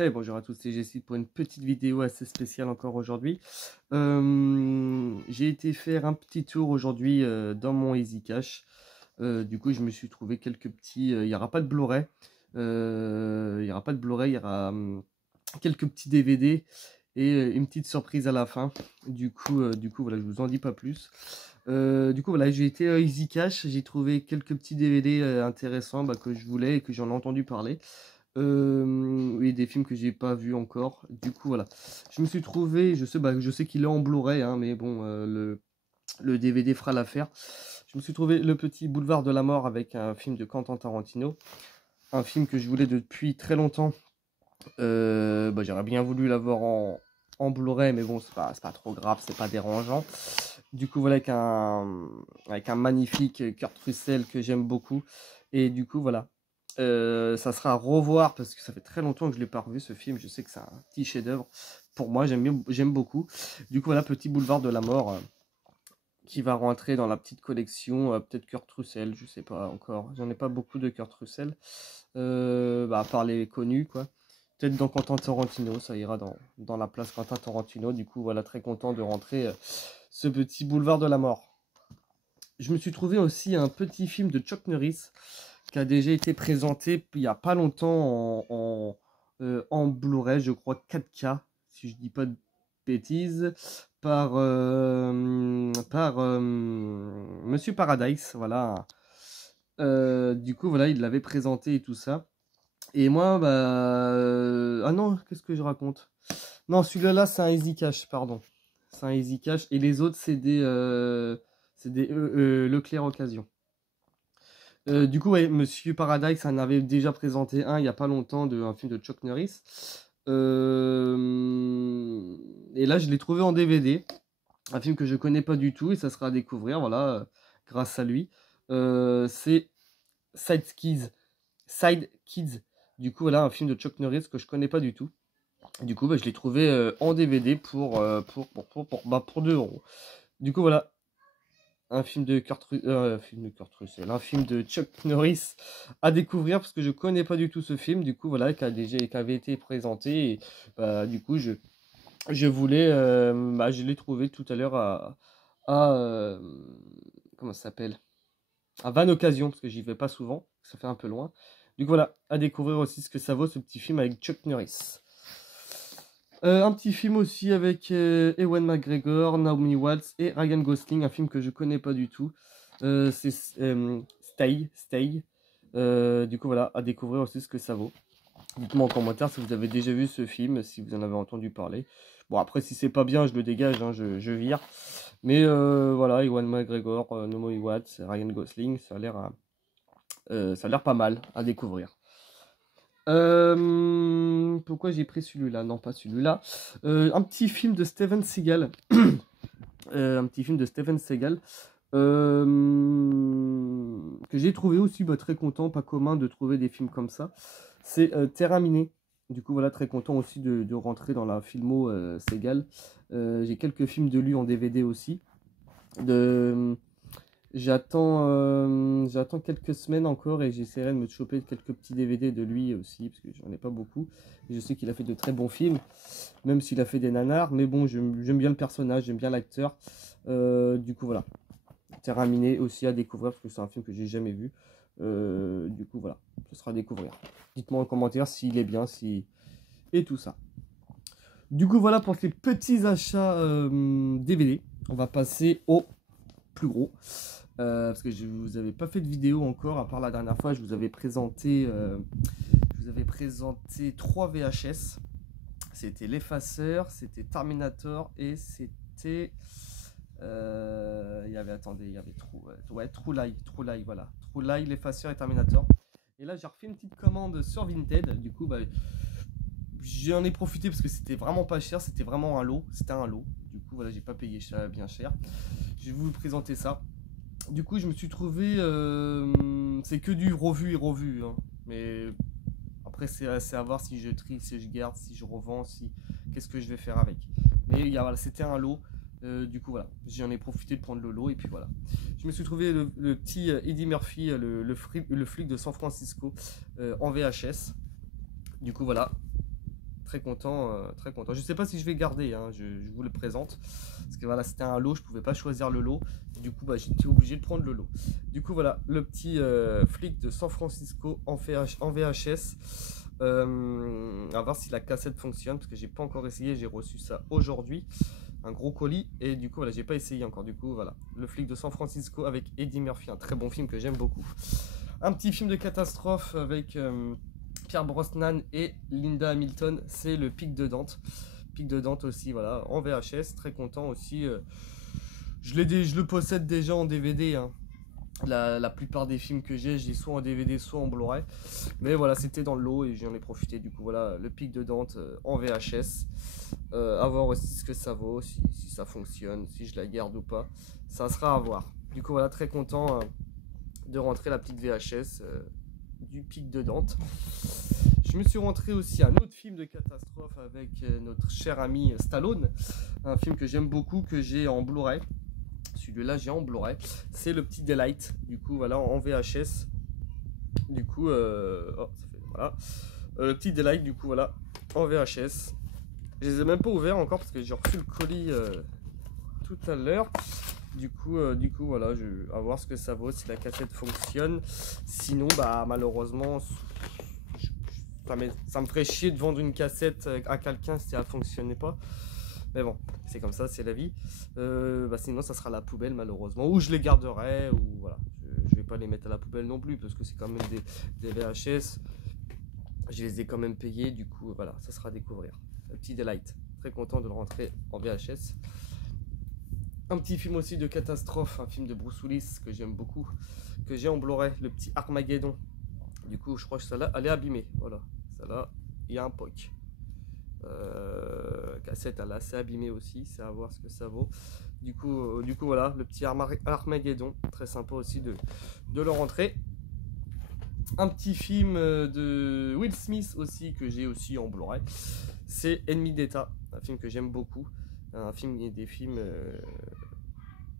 Hey, bonjour à tous, c'est Jessie pour une petite vidéo assez spéciale encore aujourd'hui. J'ai été faire un petit tour aujourd'hui dans mon Easy Cash. Du coup, je me suis trouvé quelques petits. Il n'y aura pas de Blu-ray. Il n'y aura pas de Blu-ray, il y aura quelques petits DVD et une petite surprise à la fin. Du coup, voilà, je vous en dis pas plus. Du coup, voilà, j'ai été à Easy Cash. J'ai trouvé quelques petits DVD intéressants que je voulais et que j'en ai entendu parler. Oui, des films que j'ai pas vus encore. Du coup, voilà. Je me suis trouvé, je sais qu'il est en Blu-ray, hein, mais bon, le DVD fera l'affaire. Je me suis trouvé Le Petit Boulevard de la Mort avec un film de Quentin Tarantino. Un film que je voulais depuis très longtemps. J'aurais bien voulu l'avoir en Blu-ray, mais bon, c'est pas trop grave, c'est pas dérangeant. Du coup, voilà, avec un magnifique Kurt Russell que j'aime beaucoup. Et du coup, voilà. Ça sera à revoir parce que ça fait très longtemps que je ne l'ai pas revu ce film. Je sais que c'est un petit chef-d'œuvre. Pour moi, j'aime beaucoup. Du coup, voilà, Petit Boulevard de la Mort qui va rentrer dans la petite collection. Peut-être Kurt Russell, je sais pas encore. J'en ai pas beaucoup de Kurt Russell. À part les connus, quoi. Peut-être dans Quentin Tarantino, ça ira dans la place Quentin Tarantino. Du coup, voilà, très content de rentrer ce Petit Boulevard de la Mort. Je me suis trouvé aussi un petit film de Chuck Norris qui a déjà été présenté il n'y a pas longtemps en Blu-ray, je crois 4K, si je dis pas de bêtises, par Monsieur Paradise, voilà. Du coup, voilà, il l'avait présenté et tout ça. Et moi, ah non, qu'est-ce que je raconte? Non, celui-là, c'est un Easy Cash, pardon. C'est un Easy Cash. Et les autres, c'est des Leclerc Occasion. Du coup, ouais, Monsieur Paradise en avait déjà présenté un il n'y a pas longtemps, un film de Chuck Norris. Et là, je l'ai trouvé en DVD. Un film que je connais pas du tout et ça sera à découvrir, voilà, grâce à lui. C'est Side Kids. Side Kids. Du coup, voilà, un film de Chuck Norris que je connais pas du tout. Du coup, je l'ai trouvé en DVD pour 2 euros. Du coup, voilà, un film de Kurt Russell, un film de Chuck Norris à découvrir parce que je connais pas du tout ce film. Du coup, voilà, qui avait été présenté. Et, du coup, je voulais, je l'ai trouvé tout à l'heure à comment ça s'appelle? À Van Occasion parce que j'y vais pas souvent, ça fait un peu loin. Du coup, voilà, à découvrir aussi ce que ça vaut ce petit film avec Chuck Norris. Un petit film aussi avec Ewan McGregor, Naomi Watts et Ryan Gosling, un film que je connais pas du tout. C'est Stay. Du coup, voilà, à découvrir aussi ce que ça vaut. Dites-moi en commentaire si vous avez déjà vu ce film, si vous en avez entendu parler. Bon, après, si c'est pas bien, je le dégage, hein, je vire. Mais voilà, Ewan McGregor, Naomi Watts, Ryan Gosling, ça a l'air pas mal à découvrir. Pourquoi j'ai pris celui-là? Non, pas celui-là. Un petit film de Steven Seagal. Un petit film de Steven Seagal. Que j'ai trouvé aussi très content, pas commun de trouver des films comme ça. C'est Terminé. Du coup, voilà, très content aussi de rentrer dans la filmo Seagal. J'ai quelques films de lui en DVD aussi. J'attends quelques semaines encore et j'essaierai de me choper quelques petits DVD de lui aussi, parce que j'en ai pas beaucoup. Et je sais qu'il a fait de très bons films, même s'il a fait des nanars, mais bon, j'aime bien le personnage, j'aime bien l'acteur. Du coup, voilà. Terminé aussi à découvrir, parce que c'est un film que j'ai jamais vu. Du coup, voilà, ce sera à découvrir. Dites-moi en commentaire s'il est bien, et tout ça. Du coup, voilà pour ces petits achats DVD. On va passer au plus gros. Parce que je vous avais pas fait de vidéo encore, à part la dernière fois, je vous avais présenté 3 VHS. C'était L'Effaceur, c'était Terminator et c'était... il y avait True Lie, voilà. True Lie, L'Effaceur et Terminator. Et là, j'ai refait une petite commande sur Vinted. Du coup, j'en ai profité parce que c'était vraiment pas cher, c'était vraiment un lot. C'était un lot. Du coup, voilà, j'ai pas payé bien cher. Je vais vous présenter ça. Du coup, je me suis trouvé... c'est que du revu et revu. Hein. Mais après, c'est à voir si je trie, si je garde, si je revends, qu'est-ce que je vais faire avec. Mais voilà, c'était un lot. Du coup, voilà. J'en ai profité de prendre le lot. Et puis voilà. Je me suis trouvé le petit Eddie Murphy, le flic de San Francisco, en VHS. Du coup, voilà. très content, très content. Je sais pas si je vais garder, hein, je vous le présente. Parce que voilà, c'était un lot, je pouvais pas choisir le lot. Du coup, bah, j'étais obligé de prendre le lot. Du coup, voilà, le petit flic de San Francisco en VHS. À voir si la cassette fonctionne, parce que j'ai pas encore essayé, j'ai reçu ça aujourd'hui. Un gros colis, et du coup, voilà, j'ai pas essayé encore. Du coup, voilà, le flic de San Francisco avec Eddie Murphy, un très bon film que j'aime beaucoup. Un petit film de catastrophe avec Pierre Brosnan et Linda Hamilton, c'est le Pic de Dante. Pic de Dante aussi, voilà, en VHS, très content aussi. Je le possède déjà en DVD, hein. La plupart des films que j'ai soit en DVD, soit en Blu-ray. Mais voilà, c'était dans le lot et j'en ai profité. Du coup, voilà, le Pic de Dante en VHS. À voir aussi ce que ça vaut, si ça fonctionne, si je la garde ou pas. Ça sera à voir. Du coup, voilà, très content de rentrer la petite VHS du Pic de Dante. Je me suis rentré aussi un autre film de catastrophe avec notre cher ami Stallone. Un film que j'aime beaucoup, que j'ai en Blu-ray. Celui-là, j'ai en Blu-ray. C'est le petit Daylight. Du coup, voilà, en VHS. Du coup, voilà. Le petit Daylight, du coup, voilà, en VHS. Je les ai même pas ouverts encore parce que j'ai reçu le colis tout à l'heure. Du coup, voilà, je vais voir ce que ça vaut, si la cassette fonctionne. Sinon, bah, malheureusement, ça me ferait chier de vendre une cassette à quelqu'un si elle fonctionnait pas. Mais bon, c'est comme ça, c'est la vie. Sinon, ça sera la poubelle, malheureusement. Ou je les garderai, ou voilà. Je vais pas les mettre à la poubelle non plus, parce que c'est quand même des VHS. Je les ai quand même payés, du coup, voilà, ça sera à découvrir. Un petit Daylight. Très content de le rentrer en VHS. Un petit film aussi de catastrophe, un film de Bruce Willis que j'aime beaucoup, que j'ai en Blu-ray, le petit Armageddon. Du coup, je crois que celle-là, elle est abîmée. Voilà, celle-là, il y a un POC. Cassette, elle est assez abîmée aussi, c'est à voir ce que ça vaut. Du coup, voilà, le petit Armageddon, très sympa aussi de le rentrer. Un petit film de Will Smith aussi, que j'ai aussi en Blu-ray, c'est Ennemi d'État, un film que j'aime beaucoup. Un film, des films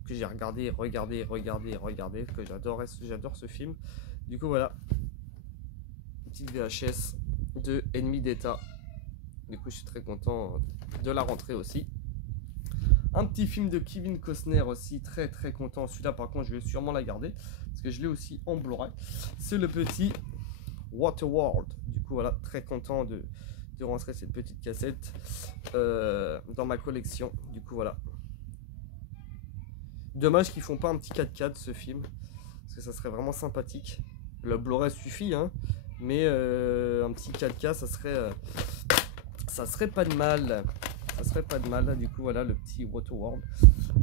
que j'ai regardé, que j'adore ce film. Du coup, voilà, petite VHS de Ennemi d'État. Du coup, je suis très content de la rentrée aussi. Un petit film de Kevin Costner aussi, très content. Celui-là, par contre, je vais sûrement la garder parce que je l'ai aussi en Blu-ray. C'est le petit Waterworld. Du coup, voilà, très content de rentrer cette petite cassette dans ma collection. Du coup, voilà. Dommage qu'ils font pas un petit 4K de ce film, parce que ça serait vraiment sympathique. Le Blu-ray suffit, hein, mais un petit 4K, ça serait pas de mal. Ça serait pas de mal. Du coup, voilà le petit Waterworld.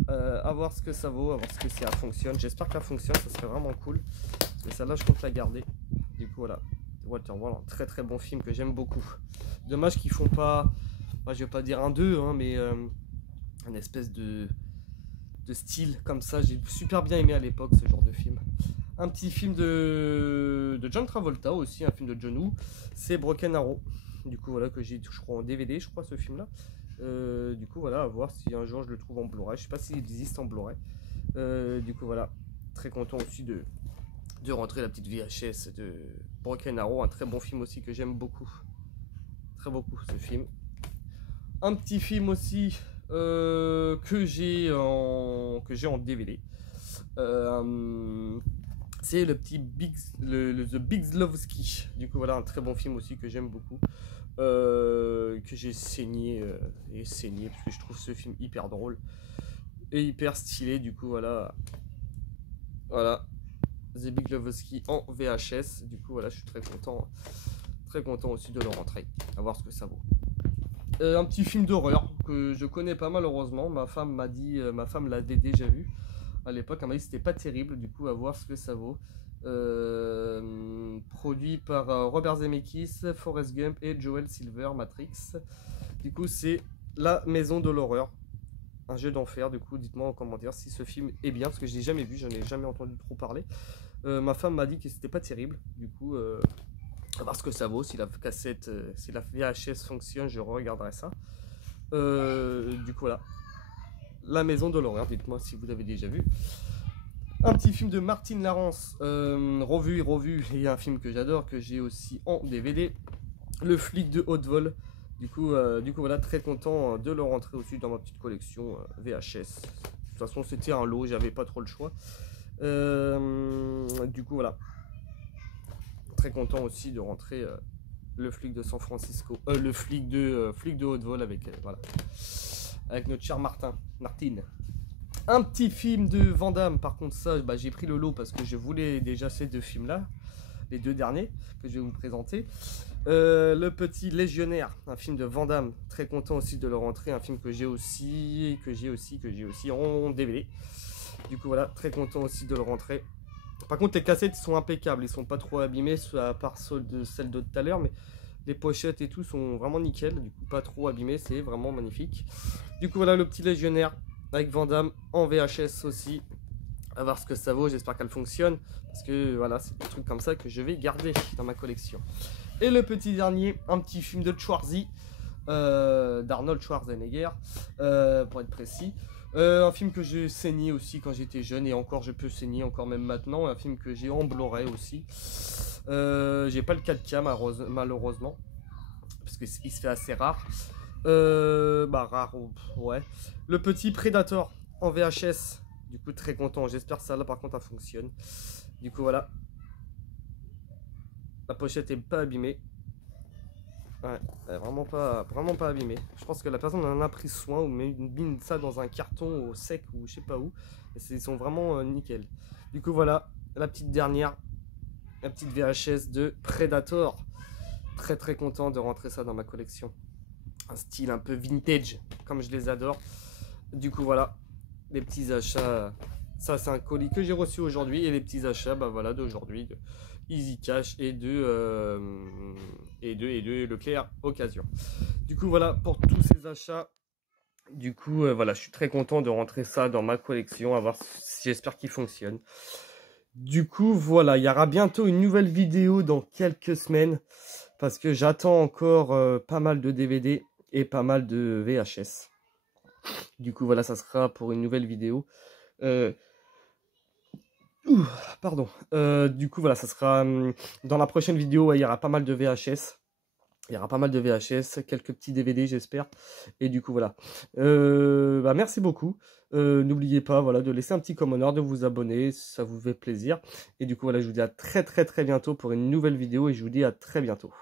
À voir ce que ça vaut, à voir ce que ça fonctionne. J'espère que ça fonctionne, ça serait vraiment cool. Parce que celle-là, je compte la garder. Du coup, voilà. Waterworld, un très bon film que j'aime beaucoup. Dommage qu'ils font pas, moi, je vais pas dire un 2, hein, mais une espèce de style comme ça. J'ai super bien aimé à l'époque ce genre de film. Un petit film de John Travolta aussi, un film de John Woo, c'est Broken Arrow. Du coup, voilà, que j'ai, je crois, en DVD, je crois, ce film-là. Du coup, voilà, à voir si un jour je le trouve en Blu-ray. Je sais pas s'il existe en Blu-ray. Du coup, voilà, très content aussi de rentrer la petite VHS de Broken Arrow, un très bon film aussi que j'aime beaucoup. Très beaucoup ce film. Un petit film aussi que j'ai en DVD. C'est le petit The Big Lebowski. Du coup, voilà, un très bon film aussi que j'aime beaucoup. Que j'ai saigné parce que je trouve ce film hyper drôle et hyper stylé. Du coup, voilà, The Big Lebowski en VHS. Du coup, voilà, je suis très content aussi de le rentrer. À voir ce que ça vaut. Un petit film d'horreur que je connais pas malheureusement. Ma femme l'avait déjà vu à l'époque. Elle m'a dit que c'était pas terrible. Du coup, à voir ce que ça vaut. Produit par Robert Zemeckis, Forrest Gump et Joel Silver, Matrix. Du coup, c'est La Maison de l'Horreur, un jeu d'enfer. Du coup, dites-moi en commentaire si ce film est bien, parce que je l'ai jamais vu, j'en ai jamais entendu trop parler. Ma femme m'a dit que c'était pas terrible. Du coup, à voir ce que ça vaut. Si la cassette, si la VHS fonctionne, je regarderai ça. Du coup, voilà, La Maison de l'Horreur. Dites-moi si vous l'avez déjà vu. Un petit film de Martine Lawrence, revu, et un film que j'adore, que j'ai aussi en DVD, Le flic de haute vol. Du coup, voilà, très content de le rentrer aussi dans ma petite collection VHS. De toute façon, c'était un lot, j'avais pas trop le choix. Du coup, voilà, très content aussi de rentrer le flic de San Francisco, le flic de haute vol avec, voilà, avec notre cher Martin. Un petit film de Van Damme, par contre, ça, bah, j'ai pris le lot parce que je voulais déjà ces deux films-là, les deux derniers que je vais vous présenter. Le Petit Légionnaire, un film de Van Damme, très content aussi de le rentrer, un film que j'ai aussi en DVD. Du coup voilà, très content aussi de le rentrer. Par contre les cassettes sont impeccables, ils sont pas trop abîmés, à part celles de tout à l'heure, mais les pochettes et tout sont vraiment nickel, du coup pas trop abîmés, c'est vraiment magnifique. Du coup voilà, le Petit Légionnaire avec Van Damme en VHS aussi. À voir ce que ça vaut, j'espère qu'elle fonctionne, parce que voilà, c'est des trucs comme ça que je vais garder dans ma collection. Et le petit dernier, un petit film de Schwarzy, d'Arnold Schwarzenegger, pour être précis. Un film que j'ai saigné aussi quand j'étais jeune, et encore je peux saigner, encore même maintenant. Un film que j'ai en Blu-ray aussi. J'ai pas le 4K malheureusement, parce qu'il se fait assez rare. Bah rare, ouais. Le Petit Predator en VHS. Du coup très content, j'espère que ça là par contre ça fonctionne. Du coup voilà. La pochette est pas abîmée. Ouais, vraiment pas abîmée. Je pense que la personne en a pris soin ou mis ça dans un carton au sec ou je sais pas où. Et ils sont vraiment nickel. Du coup voilà, la petite dernière, la petite VHS de Predator. Très très content de rentrer ça dans ma collection. Un style un peu vintage, comme je les adore. Du coup voilà, les petits achats. Ça c'est un colis que j'ai reçu aujourd'hui. Et les petits achats, bah voilà, d'aujourd'hui. Easy Cash et de Leclerc Occasion. Du coup voilà pour tous ces achats. Du coup voilà, je suis très content de rentrer ça dans ma collection, à voir si j'espère qu'il fonctionne. Du coup voilà, il y aura bientôt une nouvelle vidéo dans quelques semaines parce que j'attends encore pas mal de DVD et pas mal de VHS. Du coup voilà, ça sera pour une nouvelle vidéo. Pardon. Du coup, voilà, ça sera dans la prochaine vidéo. Il y aura pas mal de VHS. Il y aura pas mal de VHS, quelques petits DVD, j'espère. Et du coup, voilà. Bah, merci beaucoup. N'oubliez pas, voilà, de laisser un petit commentaire, de vous abonner, ça vous fait plaisir. Et du coup, voilà, je vous dis à très très très bientôt pour une nouvelle vidéo et je vous dis à très bientôt.